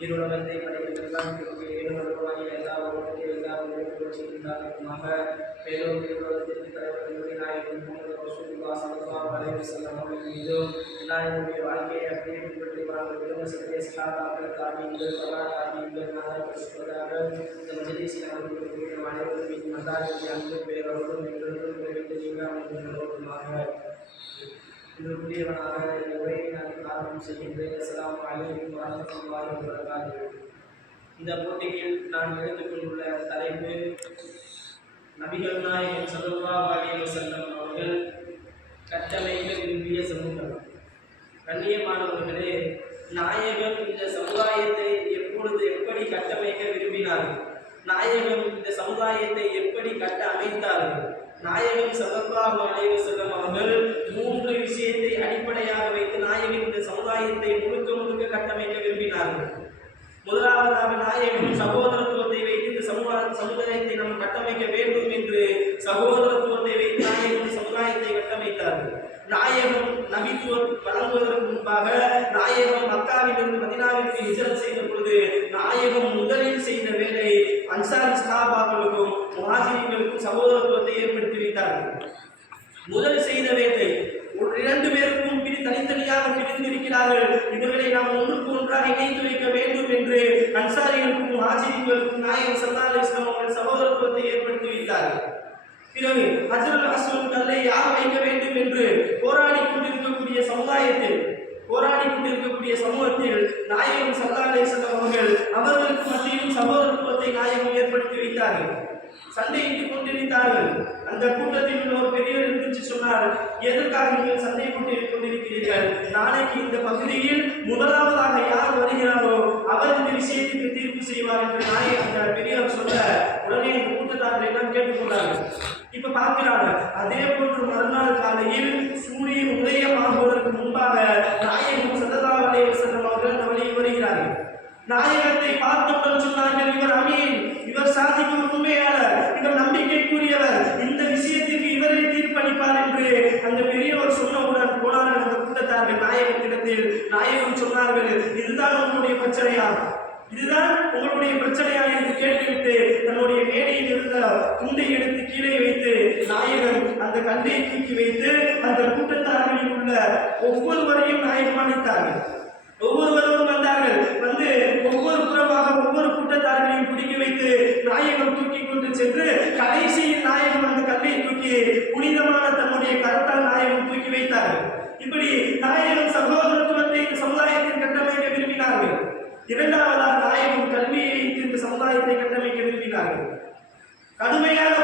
திருவண்ணத்தை படைப்பதற்காக ஏழுமருவாய் எல்லா உலகத்தில் எல்லா உலகத்தில் மேலும் திருவண்ணத்திற்கு தலைவர் நாயகன் இந்த மஜலிஸில் அவர்களுக்கு அனைவரும் மீது மல்லாருடைய அன்பு பேரவர்களும் எங்களுக்கும் நிறைவேற்ற நீங்காமல் இதற்குரியவனாக இந்த உரையை நான் ஆரம்பம் செய்கின்றேன் அஸ்ஸலாமு அலைக்கும் வரஹ்மத்துல்லாஹி வபரகாத்துஹு இந்த போட்டியில் நான் எடுத்துக்கொண்டுள்ள தலைப்பு நபிகள் நாயகம் ஸல்லல்லாஹு அலைஹி வஸல்லம் அவர்கள் கட்டமைக்க விரும்பிய சமூகம். கண்ணியமானவர்களே நாயகம் இந்த சமுதாயத்தை எப்பொழுது எப்படி கட்டமைக்க விரும்பினார்கள்? நாயகம் இந்த சமுதாயத்தை எப்படி கட்ட அமைத்தார்கள்? நாயகம் ஸல்லல்லாஹு அலைஹி வஸல்லம் அவர்கள் மூன்று விஷயத்தை அடிப்படையாக வைத்து நாயகம் இந்த சமுதாயத்தை முழுக்க முழுக்க கட்டமைக்க விரும்பினார்கள். முதலாவதாக நாயகம் சகோதர நாயகம் முதலில் செய்த வேலை அன்சாரி சஹாபாக்களுக்கும் முஹாஜிர்களுக்கும் சகோதரத்துவத்தை ஏற்படுத்தி வைத்தார்கள். முதல் செய்த வேலை இரண்டு பேருக்கும் பிரி தனித்தனியாக பிரிந்திருக்கிறார்கள். இவர்களை நாம் ஒன்றுக்கு ஒன்றாக இணைத்து வைக்க வேண்டும் என்று அன்சாரிகளுக்கும் ஆசிரியர்களுக்கும் நாயகம் சல்லா அலிஸ்லாம் அவர்கள் சகோதரத்துவத்தை ஏற்படுத்தி வைத்தார்கள். பிறகு ஹஜரல் அஸ்வல் கல்லை யார் வைக்க வேண்டும் என்று போராடி கொண்டிருக்கக்கூடிய சமுதாயத்தில் போராடி இருக்கக்கூடிய சமூகத்தில் நாயகம் சல்லா செல்லம் அவர்கள் அவர்களுக்கு மத்தியிலும் சகோதரத்துவத்தை நாயகம் ஏற்படுத்தி வைத்தார்கள். சண்டையிட்டுக் கொண்டிருந்தார்கள். அந்த கூட்டத்தில் உள்ள ஒரு பெரியவர் இருந்துச்சு சொன்னார் எதற்காக நீங்கள் சண்டை போட்டுக் கொண்டிருக்கிறீர்கள்? நாளைக்கு இந்த பகுதியில் முதலாவதாக யார் வருகிறாரோ அவர் இந்த விஷயத்துக்கு தீர்ப்பு செய்வார் என்று நாயை அந்த பெரியவர் சொல்ல உடனே இந்த கூட்டத்தார்கள் எல்லாம் கேட்டுக்கொண்டார்கள். இப்ப பார்க்கிறாங்க அதே போன்று மறுநாள் காலையில் சூரியன் உதயமாகுவதற்கு முன்பாக நாயகம் சததாவலை செல்லும் அவர்கள் அந்த வழியில் வருகிறார்கள் நாயகத்தை பார்த்தவுடன் சொன்னார்கள். இவர் அமீன். இவர் சாதிக்கும் உண்மையாளர் இவர் நம்பிக்கைக்குரியவர். இந்த விஷயத்திற்கு இவரே தீர்ப்பளிப்பார் என்று அந்த பெரியவர் சொன்னவுடன் போனார்கள் அந்த கூட்டத்தார்கள் நாயகத்திடத்தில் நாயகம் சொன்னார்கள் இதுதான் உங்களுடைய பிரச்சனையா? இதுதான் உங்களுடைய பிரச்சனையா? என்று கேட்டுவிட்டு தன்னுடைய மேடையில் இருந்த துண்டை எடுத்து கீழே வைத்து நாயகன் அந்த கண்டை தூக்கி வைத்து அந்த கூட்டத்தார்களில் உள்ள ஒவ்வொருவரையும் நாயகமானித்தார்கள் ஒவ்வொருவரும் வந்தார்கள். வந்து ஒவ்வொரு புறமாக ஒவ்வொரு கூட்டத்தார்களையும் பிடிக்க வைத்து நாயகம் தூக்கி கொண்டு சென்று கடைசியில் நாயகம் அந்த கல்லை தூக்கி புனிதமான தன்னுடைய கரத்தால் நாயகம் தூக்கி வைத்தார்கள். இப்படி நாயகம் சகோதரத்துவத்தை இந்த சமுதாயத்தில் கட்டமைக்க விரும்பினார்கள். இரண்டாவதாக நாயகம் கல்வியை வைத்து இந்த சமுதாயத்தை கட்டமைக்க விரும்பினார்கள். கடுமையான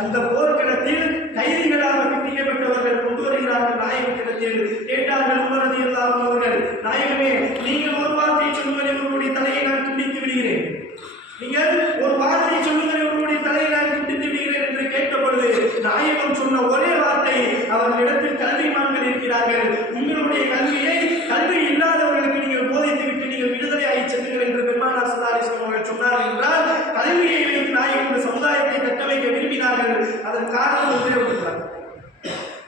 அந்த போர்க்களத்தில் கைதிகளாக பிடிக்கப்பட்டவர்கள் கொண்டு வருகிறார்கள் நாயகத்திடத்தில் கேட்டார்கள் உமரது எல்லாம் அவர்கள் நாயகமே நீங்கள் ஒரு வார்த்தை சொல்லுங்கள் இவர்களுடைய தலையை நான் துண்டித்து விடுகிறேன் நீங்கள் ஒரு வார்த்தை சொல்லுங்கள் இவர்களுடைய தலையை நான் துண்டித்து விடுகிறேன் என்று கேட்ட பொழுது நாயகம் சொன்ன ஒரே வார்த்தை அவர்களிடத்தில் கல்விமான்கள் இருக்கிறார்கள் உங்களுடைய கல்வியை கல்வி இல்லாதவர்களுக்கு நீங்கள் போதித்து விட்டு நீங்கள் விடுதலை ஆகி செல்லுங்கள் என்று பெருமானா சல்லாலிஸ்லாம் அவர்கள் சொன்னார்கள் என்றால் கல்வியை வைத்து நாயகம் இந்த சமுதாயத்தை கட்டமைக்க விரும்பினார்கள் அதன் காரணம் உபயோகிக்கிறார்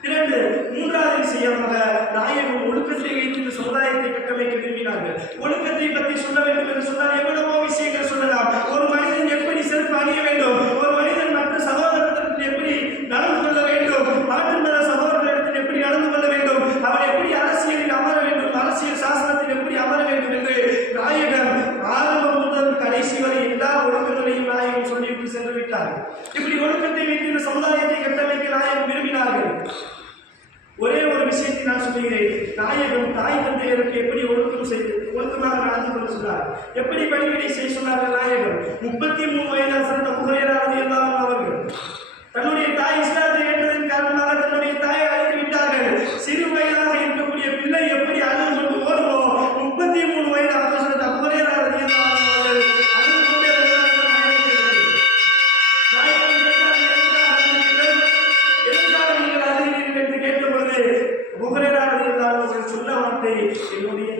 இரண்டு மூன்றாவது விஷயமாக நாயகம் ஒழுக்கத்தை வைத்து இந்த சமுதாயத்தை கட்டமைக்க விரும்பினார்கள் ஒழுக்கத்தை பற்றி சொல்ல வேண்டும் என்று சொன்னால் எவ்வளவோ விஷயங்கள் சொல்லலாம் ஒரு மனிதன் எப்படி செருப்பு அணிய வேண்டும் ஒரு மனிதன் மற்ற சகோதரத்திற்கு எப்படி நடந்து கொள்ள வேண்டும் மாற்று மத சகோதரத்திற்கு எப்படி நடந்து கொள்ள வேண்டும் அவர் எப்படி அரசியலில் அமர வேண்டும் அரசியல் சாசனத்தில் எப்படி அமர வேண்டும் என்று நாயகம் ஆரம்பம் முதல் கடைசி வரை எல்லா ஒழுக்கங்களையும் நாயகம் சொல்லிவிட்டு சென்று விட்டார் இப்படி ஒழுக்கத்தை வைத்து இந்த சமுதாயத்தை கட்டமைக்க நாயகம் விரும்பினார்கள் ஒரே ஒரு விஷயத்தை நாயகம் தாய் தந்தையருக்கு எப்படி ஒழுக்கம் செய்து ஒழுக்கமாக நடந்து கொள்ள சொன்னார்? எப்படி பணிவிடை செய்ய சொன்னார்கள் நாயகம்? முப்பத்தி மூணு வயதாக சிறந்த புகையராது எல்லாம் அவர்கள்.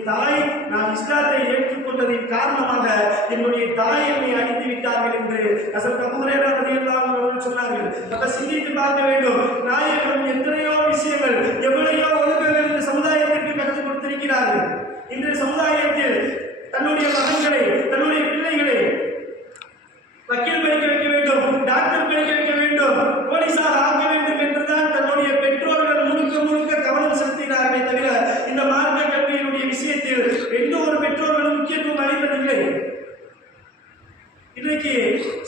தாய் நான் இஸ்லாத்தை ஏற்றுக்கொண்டதின் காரணமாக என்னுடைய தாய் என்னை அழித்து விட்டார்கள் என்று அசல் அவர்கள் சொன்னார்கள். அப்ப சிந்தித்து பார்க்க வேண்டும். நாயகம் எத்தனையோ விஷயங்கள் எவ்வளையோ ஒழுக்கங்கள் இந்த சமுதாயத்திற்கு கற்றுக் கொடுத்திருக்கிறார்கள். இன்று சமுதாயத்தில் தன்னுடைய மகன்கள் தன்னுடைய பிள்ளைகளை வக்கீல் படிக்க வைக்க வேண்டும் டாக்டர் படிக்க வைக்க வேண்டும் போலீஸாக ஆக்க வேண்டும் என்றுதான் தன்னுடைய பெற்றோர்கள் முழுக்க முழுக்க கவனம் செலுத்தினார்களே தவிர இந்த மார்க்க கல்வியினுடைய விஷயத்தில் எந்த ஒரு பெற்றோர்களும் முக்கியத்துவம் அளிப்பதில்லை இன்றைக்கு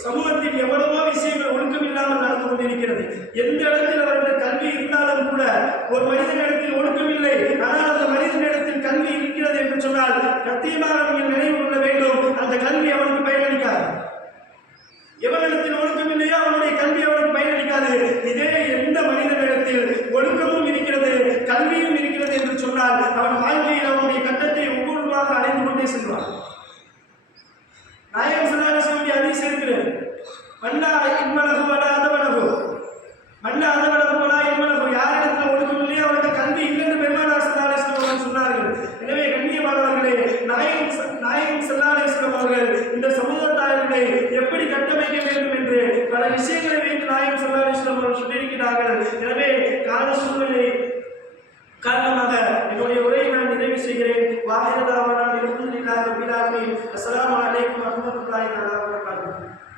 சமூகத்தில் எவ்வளவோ விஷயங்கள் ஒழுக்கம் இல்லாமல் நடந்து கொண்டிருக்கிறது. எந்த இடத்தில் அவர்கள் கல்வி இருந்தாலும் கூட ஒரு மனிதனிடத்தில் ஒழுக்கம் இல்லை ஆனால்